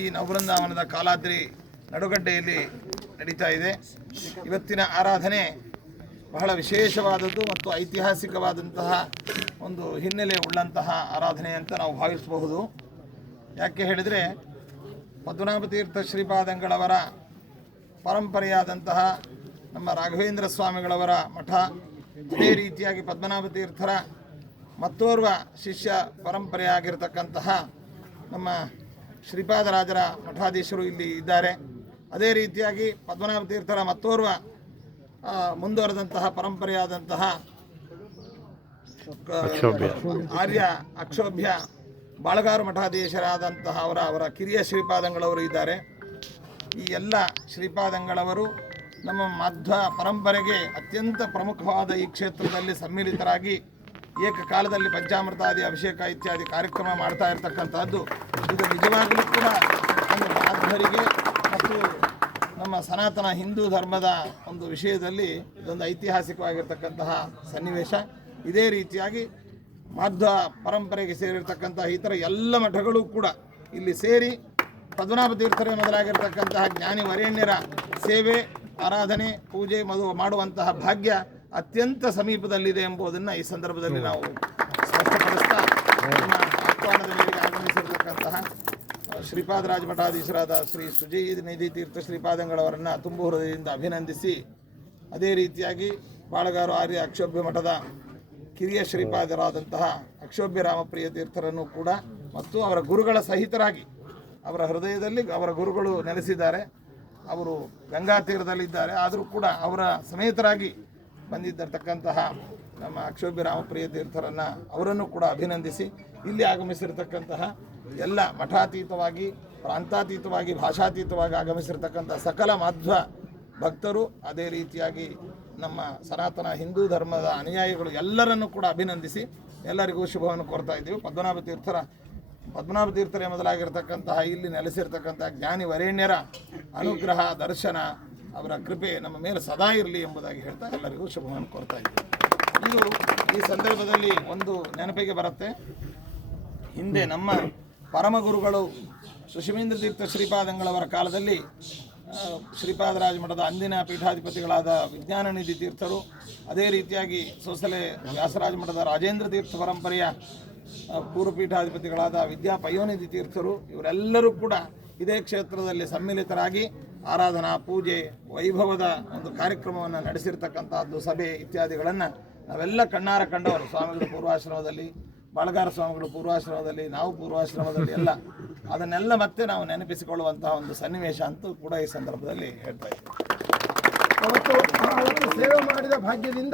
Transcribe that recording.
ಈ ನವಬೃಂದಾವನದ ಕಾಲಾದ್ರಿ ನಡುಗಡ್ಡೆಯಲ್ಲಿ ನಡೀತಾ ಇದೆ. ಇವತ್ತಿನ ಆರಾಧನೆ ಬಹಳ ವಿಶೇಷವಾದದ್ದು ಮತ್ತು ಐತಿಹಾಸಿಕವಾದಂತಹ ಒಂದು ಹಿನ್ನೆಲೆ ಉಳ್ಳಂತಹ ಆರಾಧನೆ ಅಂತ ನಾವು ಭಾವಿಸಬಹುದು. ಯಾಕೆ ಹೇಳಿದರೆ, ಪದ್ಮನಾಭ ತೀರ್ಥ ಶ್ರೀಪಾದಂಗಳವರ ಪರಂಪರೆಯಾದಂತಹ ನಮ್ಮ ರಾಘವೇಂದ್ರ ಸ್ವಾಮಿಗಳವರ ಮಠ, ಅದೇ ರೀತಿಯಾಗಿ ಪದ್ಮನಾಭ ತೀರ್ಥರ ಮತ್ತೋರ್ವ ಶಿಷ್ಯ ಪರಂಪರೆಯಾಗಿರ್ತಕ್ಕಂತಹ ನಮ್ಮ ಶ್ರೀಪಾದರಾಜರ ಮಠಾಧೀಶರು ಇಲ್ಲಿ ಇದ್ದಾರೆ. ಅದೇ ರೀತಿಯಾಗಿ ಪದ್ಮನಾಭ ತೀರ್ಥರ ಮತ್ತೋರ್ವ ಮುಂದುವರೆದಂತಹ ಪರಂಪರೆಯಾದಂತಹ ಆರ್ಯ ಅಕ್ಷೋಭ್ಯ ಬಾಳಗಾರು ಮಠಾಧೀಶರಾದಂತಹ ಅವರ ಕಿರಿಯ ಶ್ರೀಪಾದಂಗಳವರು ಇದ್ದಾರೆ. ಈ ಎಲ್ಲ ಶ್ರೀಪಾದಂಗಳವರು ನಮ್ಮ ಮಧ್ವ ಪರಂಪರೆಗೆ ಅತ್ಯಂತ ಪ್ರಮುಖವಾದ ಈ ಕ್ಷೇತ್ರದಲ್ಲಿ ಸಮ್ಮಿಲಿತರಾಗಿ ಏಕಕಾಲದಲ್ಲಿ ಪಂಚಾಮೃತಾದಿ ಅಭಿಷೇಕ ಇತ್ಯಾದಿ ಕಾರ್ಯಕ್ರಮ ಮಾಡ್ತಾ ಇರತಕ್ಕಂಥದ್ದು ಇದು ನಿಜವಾಗಲೂ ಕೂಡ ನಮ್ಮ ಮಾಧ್ವರಿಗೆ ಮತ್ತು ನಮ್ಮ ಸನಾತನ ಹಿಂದೂ ಧರ್ಮದ ಒಂದು ವಿಷಯದಲ್ಲಿ ಇದೊಂದು ಐತಿಹಾಸಿಕವಾಗಿರ್ತಕ್ಕಂತಹ ಸನ್ನಿವೇಶ. ಇದೇ ರೀತಿಯಾಗಿ ಮಾಧ್ವ ಪರಂಪರೆಗೆ ಸೇರಿರ್ತಕ್ಕಂತಹ ಇತರ ಎಲ್ಲ ಮಠಗಳು ಕೂಡ ಇಲ್ಲಿ ಸೇರಿ ಪದ್ಮನಾಭ ತೀರ್ಥರೇ ಮೊದಲಾಗಿರ್ತಕ್ಕಂತಹ ಜ್ಞಾನಿ ವರೇಣ್ಯರ ಸೇವೆ, ಆರಾಧನೆ, ಪೂಜೆ ಮಾಡುವಂತಹ ಭಾಗ್ಯ ಅತ್ಯಂತ ಸಮೀಪದಲ್ಲಿದೆ ಎಂಬುದನ್ನು ಈ ಸಂದರ್ಭದಲ್ಲಿ ನಾವು ಸ್ಪಷ್ಟಪಡಿಸ್ತಾ, ನಮ್ಮ ಆಹ್ವಾನದ ಮೇರೆಗೆ ಆಗಮಿಸಿರ್ತಕ್ಕಂತಹ ಶ್ರೀಪಾದರಾಜ ಮಠಾಧೀಶರಾದ ಶ್ರೀ ಸುಜಯ ನಿಧಿ ತೀರ್ಥ ಶ್ರೀಪಾದಂಗಳವರನ್ನು ತುಂಬು ಹೃದಯದಿಂದ ಅಭಿನಂದಿಸಿ, ಅದೇ ರೀತಿಯಾಗಿ ಬಾಳಗಾರು ಆರ್ಯ ಅಕ್ಷೋಭ್ಯ ಮಠದ ಕಿರಿಯ ಶ್ರೀಪಾದರಾದಂತಹ ಅಕ್ಷೋಭ್ಯ ರಾಮಪ್ರಿಯ ತೀರ್ಥರನ್ನು ಕೂಡ ಮತ್ತು ಅವರ ಗುರುಗಳ ಸಹಿತರಾಗಿ ಅವರ ಹೃದಯದಲ್ಲಿ ಅವರ ಗುರುಗಳು ನೆಲೆಸಿದ್ದಾರೆ. ಅವರು ಗಂಗಾ ತೀರದಲ್ಲಿದ್ದಾರೆ. ಆದರೂ ಕೂಡ ಅವರ ಸಮೇತರಾಗಿ ಬಂದಿದ್ದಿರ್ತಕ್ಕಂತಹ ನಮ್ಮ ಅಕ್ಷೋಭ್ಯ ರಾಮಪ್ರಿಯ ತೀರ್ಥರನ್ನು ಅವರನ್ನು ಕೂಡ ಅಭಿನಂದಿಸಿ, ಇಲ್ಲಿ ಆಗಮಿಸಿರ್ತಕ್ಕಂತಹ ಎಲ್ಲ ಮಠಾತೀತವಾಗಿ, ಪ್ರಾಂತಾತೀತವಾಗಿ, ಭಾಷಾತೀತವಾಗಿ ಆಗಮಿಸಿರ್ತಕ್ಕಂಥ ಸಕಲ ಮಾಧ್ವ ಭಕ್ತರು, ಅದೇ ರೀತಿಯಾಗಿ ನಮ್ಮ ಸನಾತನ ಹಿಂದೂ ಧರ್ಮದ ಅನುಯಾಯಿಗಳು ಎಲ್ಲರನ್ನೂ ಕೂಡ ಅಭಿನಂದಿಸಿ ಎಲ್ಲರಿಗೂ ಶುಭವನ್ನು ಕೋರ್ತಾ ಇದ್ದೀವಿ. ಪದ್ಮನಾಭ ತೀರ್ಥರೇ ಮೊದಲಾಗಿರ್ತಕ್ಕಂತಹ ಇಲ್ಲಿ ನೆಲೆಸಿರ್ತಕ್ಕಂತಹ ಜ್ಞಾನಿ ವರೇಣ್ಯರ ಅನುಗ್ರಹ, ದರ್ಶನ, ಅವರ ಕೃಪೆ ನಮ್ಮ ಮೇಲೆ ಸದಾ ಇರಲಿ ಎಂಬುದಾಗಿ ಹೇಳ್ತಾ ಎಲ್ಲರಿಗೂ ಶುಭವನ್ನು ಕೋರ್ತಾ ಇದ್ದೀವಿ. ಇದು ಈ ಸಂದರ್ಭದಲ್ಲಿ ಒಂದು ನೆನಪಿಗೆ ಬರುತ್ತೆ. ಹಿಂದೆ ನಮ್ಮ ಪರಮಗುರುಗಳು ಸುಷಿಮೇಂದ್ರ ತೀರ್ಥ ಶ್ರೀಪಾದಂಗಳವರ ಕಾಲದಲ್ಲಿ ಶ್ರೀಪಾದರಾಜ ಮಠದ ಅಂದಿನ ಪೀಠಾಧಿಪತಿಗಳಾದ ವಿಜ್ಞಾನ ನಿಧಿ ತೀರ್ಥರು, ಅದೇ ರೀತಿಯಾಗಿ ಸೋಸಲೆ ವ್ಯಾಸರಾಜ ಮಠದ ರಾಜೇಂದ್ರ ತೀರ್ಥ ಪರಂಪರೆಯ ಪೂರ್ವ ಪೀಠಾಧಿಪತಿಗಳಾದ ವಿದ್ಯಾ ಪಯೋನಿಧಿ ತೀರ್ಥರು, ಇವರೆಲ್ಲರೂ ಕೂಡ ಇದೇ ಕ್ಷೇತ್ರದಲ್ಲಿ ಸಮ್ಮಿಲಿತರಾಗಿ ಆರಾಧನಾ, ಪೂಜೆ, ವೈಭವದ ಒಂದು ಕಾರ್ಯಕ್ರಮವನ್ನು ನಡೆಸಿರ್ತಕ್ಕಂಥದ್ದು, ಸಭೆ ಇತ್ಯಾದಿಗಳನ್ನು ನಾವೆಲ್ಲ ಕಣ್ಣಾರ ಕಂಡವರು. ಸ್ವಾಮಿಗಳು ಪೂರ್ವಾಶ್ರಮದಲ್ಲಿ, ಬಾಳಗಾರ ಸ್ವಾಮಿಗಳು ಪೂರ್ವಾಶ್ರಮದಲ್ಲಿ, ನಾವು ಪೂರ್ವಾಶ್ರಮದಲ್ಲಿ ಎಲ್ಲ ಅದನ್ನೆಲ್ಲ ಮತ್ತೆ ನಾವು ನೆನಪಿಸಿಕೊಳ್ಳುವಂತಹ ಒಂದು ಸನ್ನಿವೇಶ ಅಂತೂ ಕೂಡ ಈ ಸಂದರ್ಭದಲ್ಲಿ ಹೇಳ್ತಾ ಇದ್ದೀವಿ. ಅವತ್ತು ಸೇವೆ ಮಾಡಿದ ಭಾಗ್ಯದಿಂದ